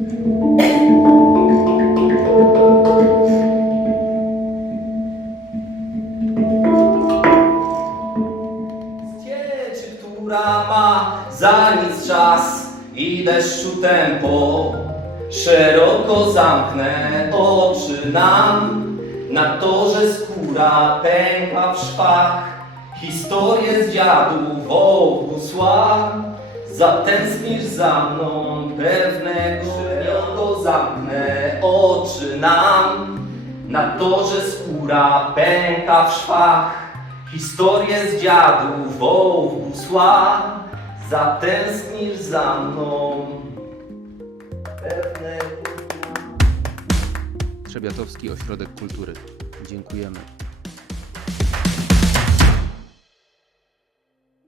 Cieczy, która ma za nic czas i deszczu tempo, szeroko zamknę oczy nam na to, że skóra pęka w szwach. Historię z dziadów obu słach, zatęsknisz za mną pewnego zamknę oczy nam, na torze skóra pęka w szwach. Historię z dziadów wokół sła, zatęsknisz za mną pewnego Trzebiatowski Ośrodek Kultury. Dziękujemy.